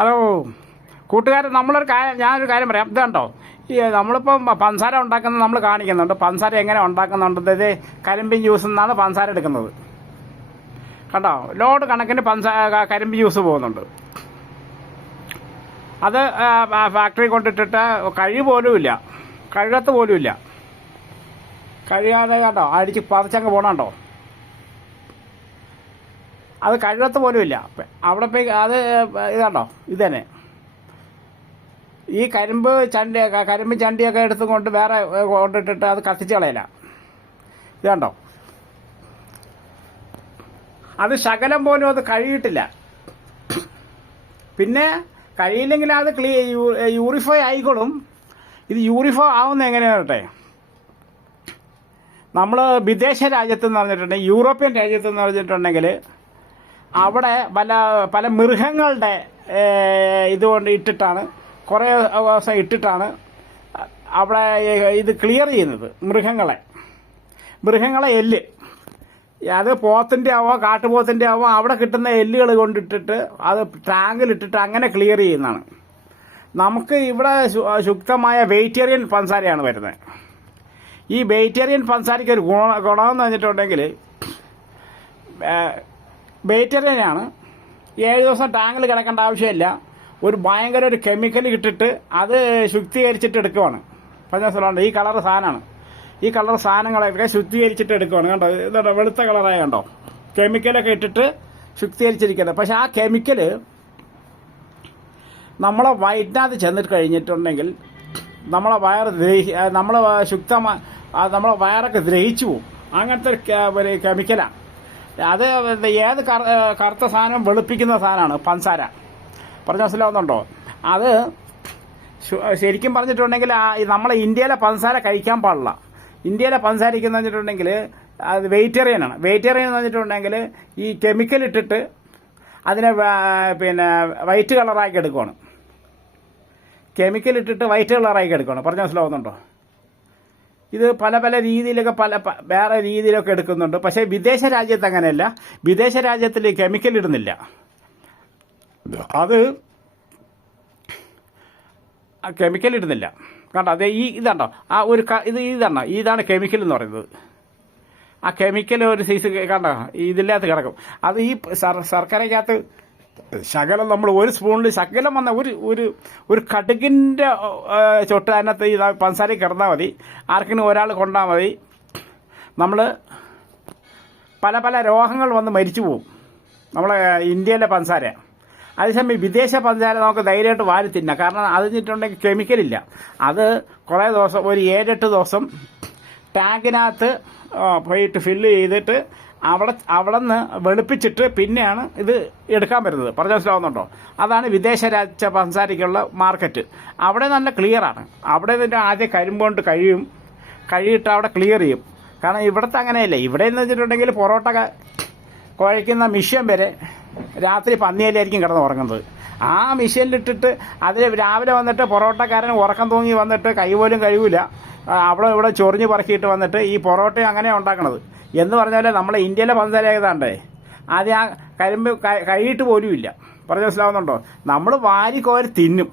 Hello കൂട്ടുകാരൻ, ഞാനൊരു കാര്യം പറയാം. ഇത് കണ്ടോ, ഈ നമ്മളിപ്പം പഞ്ചസാര ഉണ്ടാക്കുന്നത് നമ്മൾ കാണിക്കുന്നുണ്ട്. പഞ്ചസാര എങ്ങനെ ഉണ്ടാക്കുന്നുണ്ട്, ഇത് കരിമ്പിൻ ജ്യൂസ് നിന്നാണ് പഞ്ചസാര എടുക്കുന്നത്. കണ്ടോ, ലോഡ് കണക്കിന് കരിമ്പിൻ ജ്യൂസ് പോകുന്നുണ്ട്. അത് ഫാക്ടറി കൊണ്ടിട്ടിട്ട് കഴുകത്ത് പോലുമില്ല. കഴുകാതെ കണ്ടോ അടിച്ച് പറിച്ചങ്ങ് പോകണുണ്ടോ, അത് കഴുകത്ത് പോലുമില്ല. അവിടെ പോയി അത് ഇതാണ്ടോ, ഇത് തന്നെ ഈ കരിമ്പ് ചണ്ടിയൊക്കെ എടുത്തുകൊണ്ട് വേറെ കൊണ്ടിട്ടിട്ട് അത് കത്തിച്ച് കളയില്ല. ഇത് കണ്ടോ, അത് ശകലം പോലും അത് കഴുകിയിട്ടില്ല. പിന്നെ കഴിയില്ലെങ്കിൽ അത് യൂറിഫൈ ആയിക്കോളും. ഇത് യൂറിഫൈ ആവുന്ന എങ്ങനെയാകട്ടെ, നമ്മൾ വിദേശ രാജ്യത്തെന്ന് പറഞ്ഞിട്ടുണ്ടെങ്കിൽ, യൂറോപ്യൻ രാജ്യത്തെന്ന് പറഞ്ഞിട്ടുണ്ടെങ്കിൽ അവിടെ പല മൃഗങ്ങളുടെ ഇതുകൊണ്ട് ഇട്ടിട്ടാണ്, കുറേ ദിവസം ഇട്ടിട്ടാണ് അവിടെ ഇത് ക്ലിയർ ചെയ്യുന്നത്. മൃഗങ്ങളെ എല്ല്, അത് പോത്തിൻ്റെ ആവോ കാട്ടുപോത്തിൻ്റെ ആവോ അവിടെ കിട്ടുന്ന എല്ലുകൾ കൊണ്ടിട്ടിട്ട് അത് ടാങ്കിലിട്ടിട്ട് അങ്ങനെ ക്ലിയർ ചെയ്യുന്നതാണ്. നമുക്ക് ഇവിടെ ശുദ്ധമായ വെജിറ്റേറിയൻ പഞ്ചസാരയാണ് വരുന്നത്. ഈ വെജിറ്റേറിയൻ പഞ്ചസാരയ്ക്ക് ഒരു ഗുണമെന്ന് പറഞ്ഞിട്ടുണ്ടെങ്കിൽ, വെജിറ്റേറിയനാണ്, 7 ദിവസം ടാങ്കിൽ കിടക്കേണ്ട ആവശ്യമില്ല. ഭയങ്കര ഒരു കെമിക്കൽ ഇട്ടിട്ട് അത് ശുദ്ധീകരിച്ചിട്ട് എടുക്കുവാണ്. പറഞ്ഞ സ്ഥലമുണ്ട്, ഈ കളർ സാധനമാണ്. ഈ കളർ സാധനങ്ങളൊക്കെ ശുദ്ധീകരിച്ചിട്ട് എടുക്കുവാണ്. കണ്ടോ, ഇതുണ്ടോ, വെളുത്ത കളറായ കണ്ടോ, കെമിക്കലൊക്കെ ഇട്ടിട്ട് ശുദ്ധീകരിച്ചിരിക്കുന്നത്. പക്ഷെ ആ കെമിക്കല് നമ്മളെ വയറ്റിനകത്ത് ചെന്നിട്ട് കഴിഞ്ഞിട്ടുണ്ടെങ്കിൽ നമ്മളെ നമ്മളെ വയറൊക്കെ ദ്രഹിച്ചു പോകും. അങ്ങനത്തെ ഒരു കെമിക്കലാണ് അത്. ഏത് കറുത്ത സാധനം വെളുപ്പിക്കുന്ന സാധനമാണ് പഞ്ചസാര. പറഞ്ഞ മനസ്സിലാവുന്നുണ്ടോ? അത് ശരിക്കും പറഞ്ഞിട്ടുണ്ടെങ്കിൽ നമ്മളെ ഇന്ത്യയിലെ പഞ്ചസാര കഴിക്കാൻ പാടില്ല. ഇന്ത്യയിലെ പഞ്ചസാരയ്ക്കെന്ന് പറഞ്ഞിട്ടുണ്ടെങ്കിൽ അത് വെജിറ്റേറിയനാണ്. വെജിറ്റേറിയൻ എന്ന് പറഞ്ഞിട്ടുണ്ടെങ്കിൽ ഈ കെമിക്കൽ ഇട്ടിട്ട് അതിനെ വൈറ്റ് കളറാക്കി എടുക്കുവാണ്. കെമിക്കൽ ഇട്ടിട്ട് വൈറ്റ് കളറാക്കി എടുക്കുവാണ്. പറഞ്ഞ മനസ്സിലാവുന്നുണ്ടോ? ഇത് പല രീതിയിലൊക്കെ വേറെ രീതിയിലൊക്കെ എടുക്കുന്നുണ്ട്. പക്ഷേ വിദേശ രാജ്യത്ത് അങ്ങനെയല്ല. വിദേശ രാജ്യത്തിൽ കെമിക്കൽ ഇടുന്നില്ല. അത് കെമിക്കൽ ഇടുന്നില്ല. കണ്ടോ, അത് ഇതുണ്ടോ, ഇതാണ് കെമിക്കൽ എന്ന് പറയുന്നത്. ആ കെമിക്കൽ ഒരു സൈസ് കണ്ടോ ഇതില്ലാത്ത കിടക്കും. അത് ഈ ശർക്കരയ്ക്കകത്ത് ശകലം, നമ്മൾ ഒരു സ്പൂണിൽ ശകലം വന്ന ഒരു കടുകിൻ്റെ ചൊട്ട് അതിനകത്ത് ഈ പഞ്ചസാര കിടന്നാൽ മതി. ആർക്കെങ്കിലും ഒരാൾ കൊണ്ടാൽ മതി. നമ്മൾ പല രോഗങ്ങൾ വന്ന് മരിച്ചു പോവും നമ്മളെ ഇന്ത്യയിലെ പഞ്ചസാര. അതേസമയം വിദേശ പഞ്ചസാര നമുക്ക് ധൈര്യമായിട്ട് വാരി തിന്നാം. കാരണം അത് വെച്ചിട്ടുണ്ടെങ്കിൽ കെമിക്കലില്ല. അത് കുറേ ദിവസം, ഒരു 7-8 ദിവസം ടാങ്കിനകത്ത് പോയിട്ട് ഫില്ല് ചെയ്തിട്ട് അവിടെ നിന്ന് വെളുപ്പിച്ചിട്ട് പിന്നെയാണ് ഇത് എടുക്കാൻ പറ്റുന്നത്. പറഞ്ഞ മനസ്സിലാവുന്നുണ്ടോ? അതാണ് വിദേശ രാജ്യ പഞ്ചസാരയ്ക്കുള്ള മാർക്കറ്റ്. അവിടെ നല്ല ക്ലിയറാണ്. അവിടെ ഇതിൻ്റെ ആദ്യം കരിമ്പുകൊണ്ട് കഴിയിട്ട് അവിടെ ക്ലിയർ ചെയ്യും. കാരണം ഇവിടുത്തെ അങ്ങനെയല്ല. ഇവിടെ എന്ന് വെച്ചിട്ടുണ്ടെങ്കിൽ പൊറോട്ട കുഴയ്ക്കുന്ന മിഷ്യൻ വരെ രാത്രി പന്നിയിലായിരിക്കും കിടന്ന് ഉറങ്ങുന്നത്. ആ മിഷ്യനിലിട്ടിട്ട് അതിൽ രാവിലെ വന്നിട്ട് പൊറോട്ടക്കാരൻ ഉറക്കം തൂങ്ങി വന്നിട്ട് കൈ പോലും കഴിവില്ല, അവിടെ ഇവിടെ ചൊറിഞ്ഞ് പറക്കിയിട്ട് വന്നിട്ട് ഈ പൊറോട്ട അങ്ങനെ ഉണ്ടാക്കണത് എന്ന് പറഞ്ഞാൽ നമ്മളെ ഇന്ത്യയിലെ പഞ്ചസാര ഏതാണ്ടേ ആദ്യം ആ കരിമ്പ് കഴിയിട്ട് പോലും ഇല്ല. പറഞ്ഞ് മനസ്സിലാവുന്നുണ്ടോ? നമ്മൾ വാരിക്കോരി തിന്നും.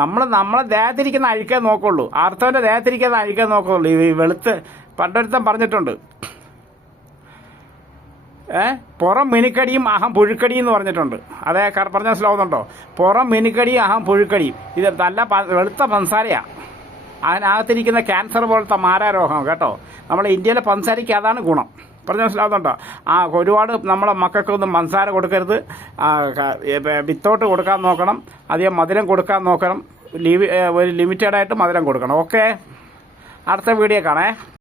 നമ്മളെ ദേഹത്തിരിക്കുന്ന അഴിക്കാൻ നോക്കുള്ളൂ. ആർത്തവൻ്റെ ദേഹത്തിരിക്കുന്ന അഴിക്കാൻ നോക്കുള്ളൂ. ഈ വെളുത്ത് പണ്ടൊരുത്തം പറഞ്ഞിട്ടുണ്ട്, പുറം മിനുക്കടിയും അഹം പുഴുക്കടിയും എന്ന് പറഞ്ഞിട്ടുണ്ട്. അതേ പറഞ്ഞ മനസ്സിലാവുന്നുണ്ടോ? പുറം മിനുക്കടിയും അഹം പുഴുക്കടിയും. ഇത് നല്ല വെളുത്ത പഞ്ചസാരയാണ്. അതിനകത്തിരിക്കുന്ന ക്യാൻസർ പോലത്തെ മാരാരോഗം കേട്ടോ. നമ്മളെ ഇന്ത്യയിലെ പഞ്ചസാരയ്ക്ക് അതാണ് ഗുണം. പറഞ്ഞ മനസ്സിലാവുന്നുണ്ടോ? ഒരുപാട് നമ്മളെ മക്കൾക്കൊന്നും പഞ്ചസാര കൊടുക്കരുത്. വിത്തോട്ട് കൊടുക്കാൻ നോക്കണം. അധികം മധുരം കൊടുക്കാൻ നോക്കണം. ഒരു ലിമിറ്റഡായിട്ട് മധുരം കൊടുക്കണം. ഓക്കെ, അടുത്ത വീഡിയോ കാണേ.